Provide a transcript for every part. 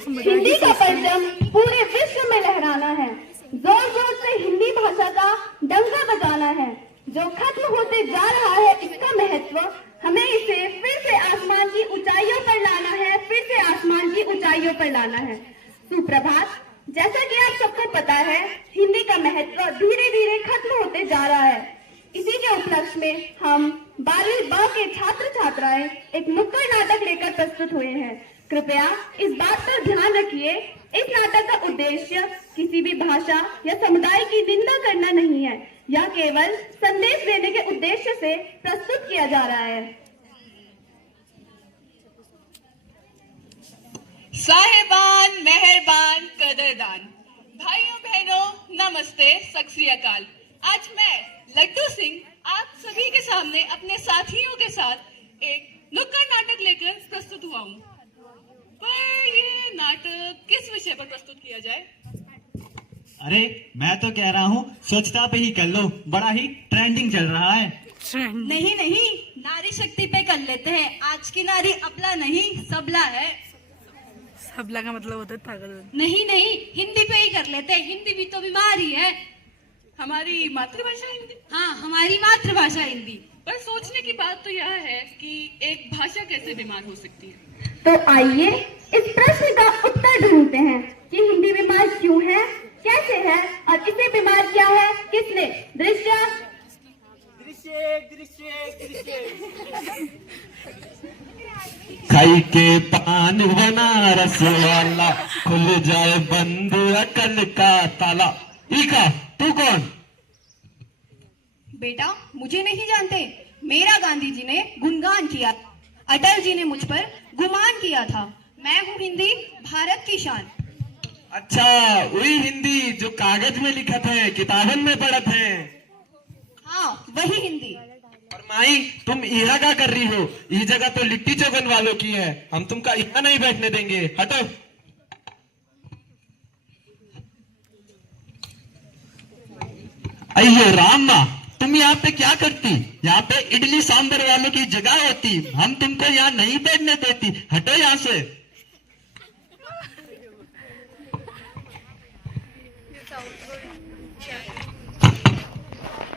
हिंदी का परचम पूरे विश्व में लहराना है, जोर जोर से हिंदी भाषा का डंका बजाना है। जो खत्म होते जा रहा है इसका महत्व, हमें इसे फिर से आसमान की ऊंचाइयों पर लाना है, फिर से आसमान की ऊंचाइयों पर लाना है। सुप्रभात। जैसा कि आप सबको पता है, हिंदी का महत्व धीरे धीरे खत्म होते जा रहा है। इसी के उपलक्ष्य में हम 12वीं ब के छात्र छात्राएं एक नुक्कड़ नाटक लेकर प्रस्तुत हुए हैं। कृपया इस बात पर ध्यान रखिए, इस नाटक का उद्देश्य किसी भी भाषा या समुदाय की निंदा करना नहीं है। यह केवल संदेश देने के उद्देश्य से प्रस्तुत किया जा रहा है। साहिबान, मेहरबान, कदरदान, भाइयों बहनों, नमस्ते, सत श्री अकाल। आज मैं लड्डू सिंह आप सभी के सामने अपने साथियों के साथ एक नुक्कड़ नाटक लेकर प्रस्तुत हुआ हूँ। पर ये नाटक किस विषय पर प्रस्तुत किया जाए? अरे मैं तो कह रहा हूँ स्वच्छता पे ही कर लो, बड़ा ही ट्रेंडिंग चल रहा है। नहीं नहीं, नारी शक्ति पे कर लेते हैं। आज की नारी अबला नहीं सबला है। सबला का मतलब होता है पागल। नहीं नहीं, हिंदी पे ही कर लेते हैं। हिंदी भी तो बीमारी है। हमारी मातृभाषा हिंदी। हाँ, हमारी मातृभाषा हिंदी। पर सोचने की बात तो यह है कि एक भाषा कैसे बीमार हो सकती है। तो आइए इस प्रश्न का उत्तर ढूंढते हैं कि हिंदी बीमार क्यों है, कैसे है और इसे बीमार किया है किसने। दृश्य खाई के पान बनारस वाला, खुल जाए बंद अकल का ताला। इका तू कौन? बेटा, मुझे नहीं जानते। मेरा गांधी जी ने गुणगान किया, अटल जी ने मुझ पर गुमान किया था। मैं हूँ हिंदी, भारत की शान। अच्छा, वही हिंदी जो कागज में लिखत है, किताबन में पढ़त है। हाँ, वही हिंदी। और माई, तुम यहाँ क्या कर रही हो? ये जगह तो लिट्टी चौगन वालों की है, हम तुमका यहाँ नहीं बैठने देंगे, हटो। अयो राम माँ, तुम यहाँ पे क्या करती? यहाँ पे इडली सांभर वालों की जगह होती, हम तुमको यहाँ नहीं बैठने देती, हटो यहाँ से।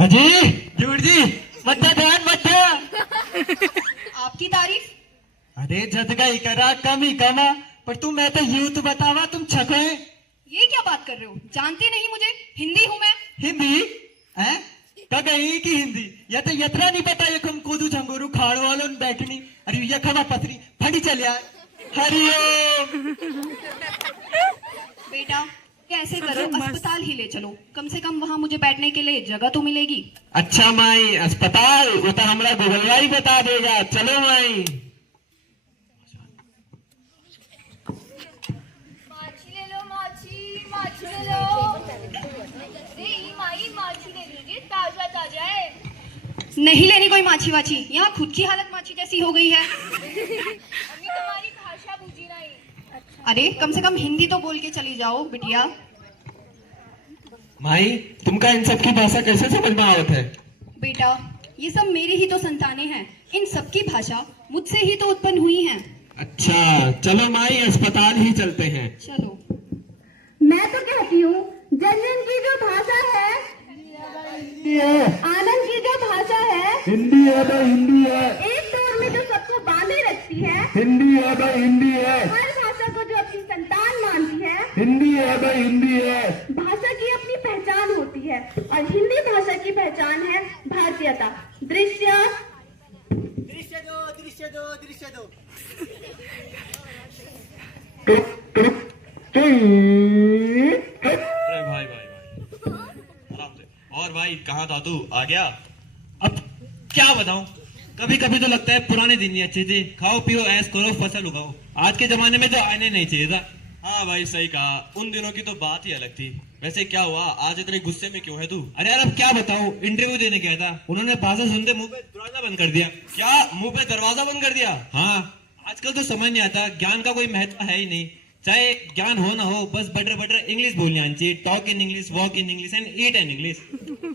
अजी दूर जी, बच्चा ध्यान बच्चा। आपकी तारीफ। अरे जद गई करा कम ही कमा, पर तुम मैं तो यूं तो बतावा तुम छको। ये क्या बात कर रहे हो? जानते नहीं मुझे? हिंदी हूँ मैं। हिंदी है तो गई की हिंदी, या तो यत्रा नहीं पता ये कम कोदू झंगोरू खाड़ वालों बैठनी। अरे ये खवा पथरी फटी चल यार। हरिओम। बेटा, कैसे करो, अस्पताल ही ले चलो, कम से कम वहाँ मुझे बैठने के लिए जगह तो मिलेगी। अच्छा माई, अस्पताल वो तो हमारा गूगलवा ही बता देगा, चलो माई। माछी ले लो, माछी ले लो। माई माछी ले लीजिए, ताजा ताजा है। नहीं लेनी कोई माछी वाछी, यहाँ खुद की हालत माछी जैसी हो गई है। अम्मी तुम्हारी भाषा बूझी नहीं। अरे कम से कम हिंदी तो बोल के चली जाओ बिटिया। माई, तुमका इन सब की भाषा कैसे समझ में आवत है? बेटा, ये सब मेरी ही तो संतानें हैं। इन सबकी भाषा मुझसे ही तो उत्पन्न हुई है। अच्छा चलो माई, अस्पताल ही चलते हैं। चलो। मैं तो कहती हूँ जनजन की जो भाषा है, आनंद की जो भाषा है, हिंदी है तो हिंदी है। एक दौर में जो सबको बांधे रखती है, हिंदी है तो हिंदी है। हर भाषा को जो अपनी संतान मानती है, हिंदी है तो हिंदी है। भाषा की अपनी पहचान होती है और हिंदी भाषा की पहचान है भारतीयता। दृश्य दो। अरे भाई आराम से। और भाई कहाँ था तू? आ गया? अब क्या बताऊं, कभी कभी तो लगता है पुराने दिन ही अच्छे थे। खाओ पियो ऐश करो, फसल उगाओ। आज के जमाने में तो आने नहीं चाहिए था। हाँ भाई सही कहा, उन दिनों की तो बात ही अलग थी। वैसे क्या हुआ, आज इतने गुस्से में क्यों है तू? अरे यार अब क्या बताऊं, इंटरव्यू देने गया था, उन्होंने भाषा सुनते मुंह पे दरवाजा बंद कर दिया। क्या मुंह पे दरवाजा बंद कर दिया? हाँ, आजकल तो समझ नहीं आता, ज्ञान का कोई महत्व है ही नहीं। चाहे ज्ञान हो ना हो, बस बटर बटर इंग्लिश बोलनी आनी चाहिए। Talk in English, walk in English and eat in English.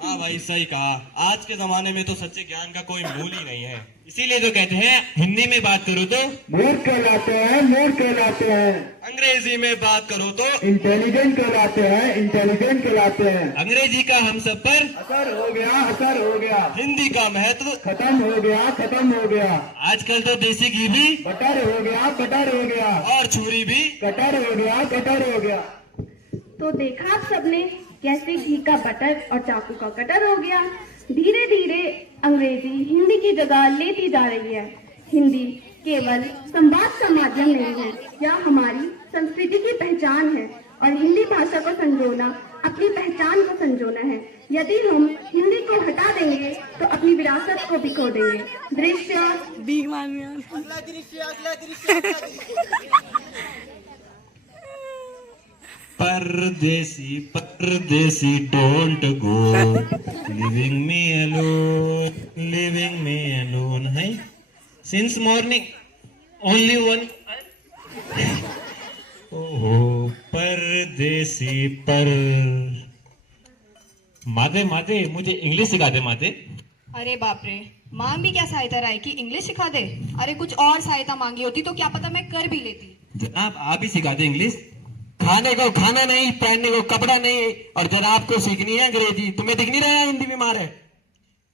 हाँ भाई सही कहा, आज के जमाने में तो सच्चे ज्ञान का कोई मूल ही नहीं है। इसीलिए तो कहते हैं हिंदी में बात करो तो मूर्ख कहलाते हैं, मूर्ख कहलाते हैं। अंग्रेजी में बात करो तो इंटेलिजेंट कहलाते हैं, इंटेलिजेंट कहलाते हैं। अंग्रेजी का हम सब पर असर हो गया, असर हो गया। हिंदी का महत्व खत्म हो गया, खत्म हो गया। आजकल तो देसी घी भी बटर हो गया, बटर हो गया। और छुरी भी कटर हो गया, कटर हो गया। तो देखा आप सबने कैसे घी का बटर और चाकू का कटर हो गया। धीरे धीरे अंग्रेजी हिंदी की जगह लेती जा रही है। हिंदी केवल संवाद का माध्यम नहीं है, यह हमारी संस्कृति की पहचान है और हिंदी भाषा को संजोना अपनी पहचान को संजोना है। यदि हम हिंदी को हटा देंगे तो अपनी विरासत को भी खो देंगे। दृश्य बीक मारने परदेसी परदेसी don't go, living me alone, living me alone है। Since morning only one. ओहो परदेसी पर माते माते मुझे इंग्लिश सिखा दे माते। अरे बाप रे, मांग भी क्या सहायता रहा है कि इंग्लिश सिखा दे। अरे कुछ और सहायता मांगी होती तो क्या पता मैं कर भी लेती। जनाब आप ही सिखा दे इंग्लिश। खाने को खाना नहीं, पहनने को कपड़ा नहीं, और जनाब को सीखनी है अंग्रेजी। तुम्हें दिख नहीं रहा है हिंदी में मार है।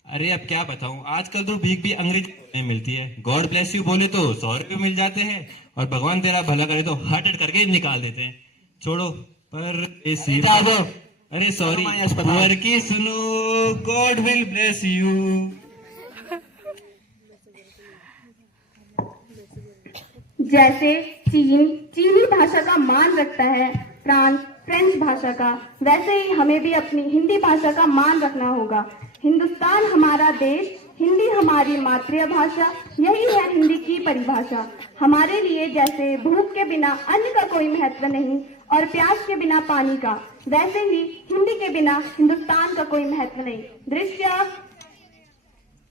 अरे अब क्या बताऊं, आजकल तो भीख भी अंग्रेजी में मिलती है। गॉड ब्लेस यू बोले तो 100 रुपये मिल जाते हैं और भगवान तेरा भला करे तो हट हट करके निकाल देते हैं। छोड़ो परदेसी। अरे सॉरी, पुअर की सुनो, गॉड विल ब्लेस यू। जैसे चीन चीनी भाषा का मान रखता है, फ्रांस फ्रेंच भाषा का, वैसे ही हमें भी अपनी हिंदी भाषा का मान रखना होगा। हिंदुस्तान हमारा देश, हिंदी हमारी मातृभाषा, यही है हिंदी की परिभाषा। हमारे लिए जैसे भूख के बिना अन्न का कोई महत्व नहीं और प्यास के बिना पानी का, वैसे ही हिंदी के बिना हिंदुस्तान का कोई महत्व नहीं। दृश्य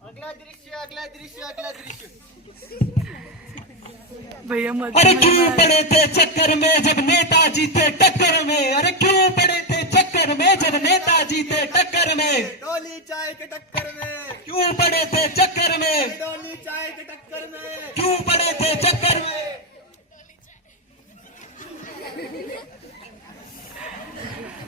अगला दृश्य, अगला दृश्य, अगला दृश्य। भैया मत अरे क्यों पड़े थे चक्कर में जब नेताजी थे टक्कर में। अरे क्यों पड़े थे चक्कर में जब नेताजी थे टक्कर में। डोली चाय के टक्कर में, क्यों पड़े थे चक्कर में, डोली चाय के टक्कर में, क्यों पड़े थे चक्कर में।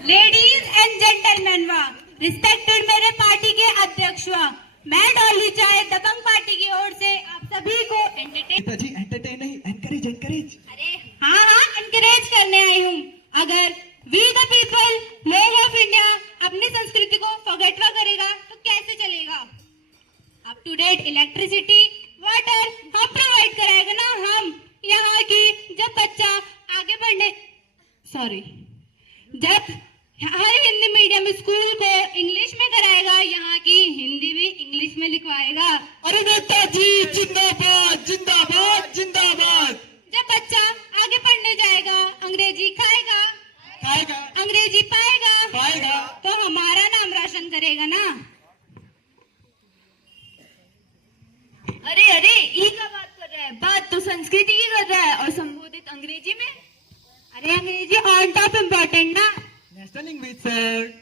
लेडीज एंड जेंटलमैन वा, रिस्पेक्टेड मेरे पार्टी के अध्यक्ष वा, मैं डॉली चाय दबंग पार्टी की ओर से आप सभी को नेताजी एंटरटेन नहीं, एनकरेज एनकरेज। अरे हाँ एनकरेज करने आई हूँ। अगर वी द पीपल लोग ऑफ इंडिया अपनी संस्कृति को फगटवा करेगा तो कैसे चलेगा। Up to date electricity water हम प्रोवाइड कराएगा ना हम। यहाँ की जब बच्चा आगे बढ़ने जब हर हिंदी मीडियम स्कूल को इंग्लिश में कराएगा, यहाँ की हिंदी भी इंग्लिश में लिखवाएगा। अरे नेताजी जिंदाबाद जिंदाबाद जिंदाबाद। जब बच्चा आगे पढ़ने जाएगा अंग्रेजी खाएगा, खाएगा, अंग्रेजी पाएगा, पाएगा, तो हमारा नाम रोशन करेगा ना। अरे अरे ई का बात कर रहा है, बात तो संस्कृति की कर रहा है और संबोधित अंग्रेजी में। अरे अंग्रेजी ऑन टॉप इम्पोर्टेंट ना। National language sir.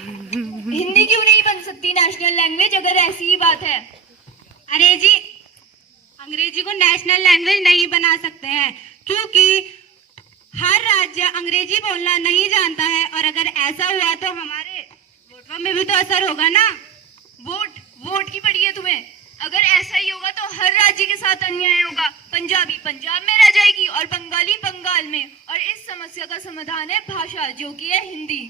हिंदी क्यों नहीं बन सकती नेशनल लैंग्वेज अगर ऐसी ही बात है। अरे जी अंग्रेजी को नेशनल लैंग्वेज नहीं बना सकते हैं क्योंकि हर राज्य अंग्रेजी बोलना नहीं जानता है, और अगर ऐसा हुआ तो हमारे वोटों में भी तो असर होगा ना। वोट की पड़ी है तुम्हें। अगर ऐसा ही होगा तो हर राज्य के साथ अन्याय होगा। पंजाबी पंजाब में रह जाएगी और बंगाली बंगाल में, और इस समस्या का समाधान है भाषा, जो कि है हिंदी।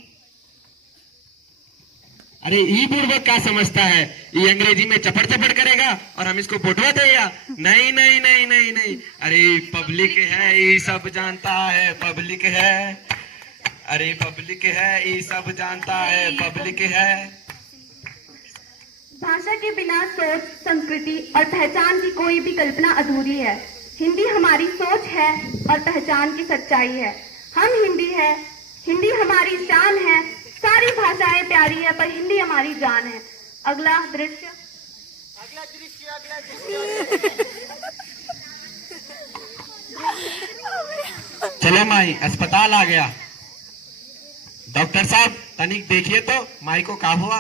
अरे ई पूर्वक क्या समझता है, ये अंग्रेजी में चपड़ चपड़ करेगा और हम इसको बोटवा देगा। नहीं नहीं नहीं नहीं नहीं, अरे पब्लिक है ये सब जानता है, पब्लिक है, अरे पब्लिक है ये सब जानता है, पब्लिक है। भाषा के बिना सोच, संस्कृति और पहचान की कोई भी कल्पना अधूरी है। हिंदी हमारी सोच है और पहचान की सच्चाई है। हम हिंदी है, हिंदी हमारी शान है। सारी भाषाएं प्यारी है पर हिंदी हमारी जान है। अगला दृश्य, अगला दृश्य, अगला दृश्य। चलो माई अस्पताल आ गया। डॉक्टर साहब तनिक देखिए तो माई को क्या हुआ।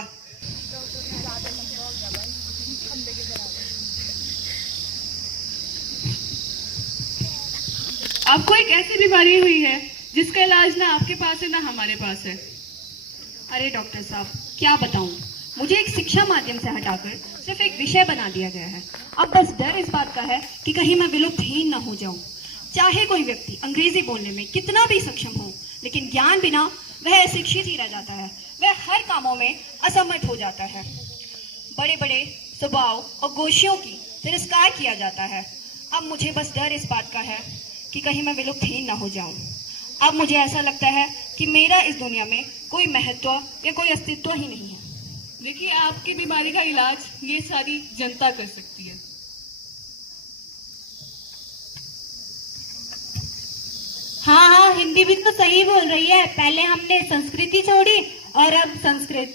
आपको एक ऐसी बीमारी हुई है जिसका इलाज ना आपके पास है ना हमारे पास है। अरे डॉक्टर साहब क्या बताऊं, मुझे एक शिक्षा माध्यम से हटाकर सिर्फ एक विषय बना दिया गया है। अब बस डर इस बात का है कि कहीं मैं विलुप्तहीन न हो जाऊं। चाहे कोई व्यक्ति अंग्रेजी बोलने में कितना भी सक्षम हो, लेकिन ज्ञान बिना वह अशिक्षित ही रह जाता है। वह हर कामों में असमर्थ हो जाता है। बड़े बड़े स्वभाव और गोशियों की तिरस्कार किया जाता है। अब मुझे बस डर इस बात का है कि कहीं मैं विलुप्तहीन न हो जाऊं। अब मुझे ऐसा लगता है कि मेरा इस दुनिया में कोई महत्व या कोई अस्तित्व ही नहीं है। देखिए, आपकी बीमारी का इलाज ये सारी जनता कर सकती है। हाँ हाँ, हिंदी भी तो सही बोल रही है। पहले हमने संस्कृति छोड़ी और अब संस्कृत।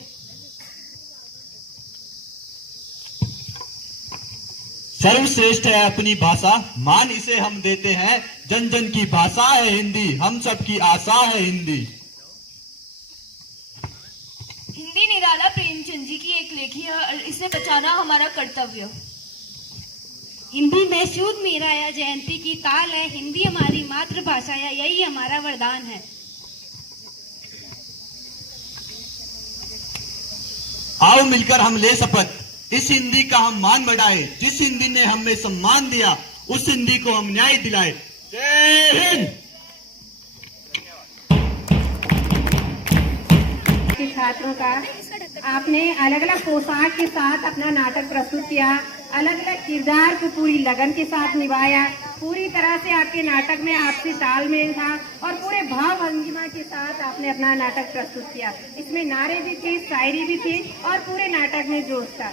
सर्वश्रेष्ठ है अपनी भाषा, मान इसे हम देते हैं। जन जन की भाषा है हिंदी, हम सबकी आशा है हिंदी। हिंदी निराला प्रेमचंद जी की एक लेखी है और इसे बचाना हमारा कर्तव्य। हिंदी में शुद्ध मीरा या जयंती की ताल है। हिंदी हमारी मातृभाषा है, यही हमारा वरदान है। आओ मिलकर हम ले शपथ, इस हिंदी का हम मान बढ़ाए। जिस हिंदी ने हमें सम्मान दिया, उस हिंदी को हम न्याय दिलाए। जय हिंद। छात्रों का आपने अलग अलग पोशाक के साथ अपना नाटक प्रस्तुत किया, अलग अलग किरदार को पूरी लगन के साथ निभाया। पूरी तरह से आपके नाटक में आपसे तालमेल था और पूरे भाव भंगिमा के साथ आपने अपना नाटक प्रस्तुत किया। इसमें नारे भी थे, शायरी भी थी और पूरे नाटक में जोश था।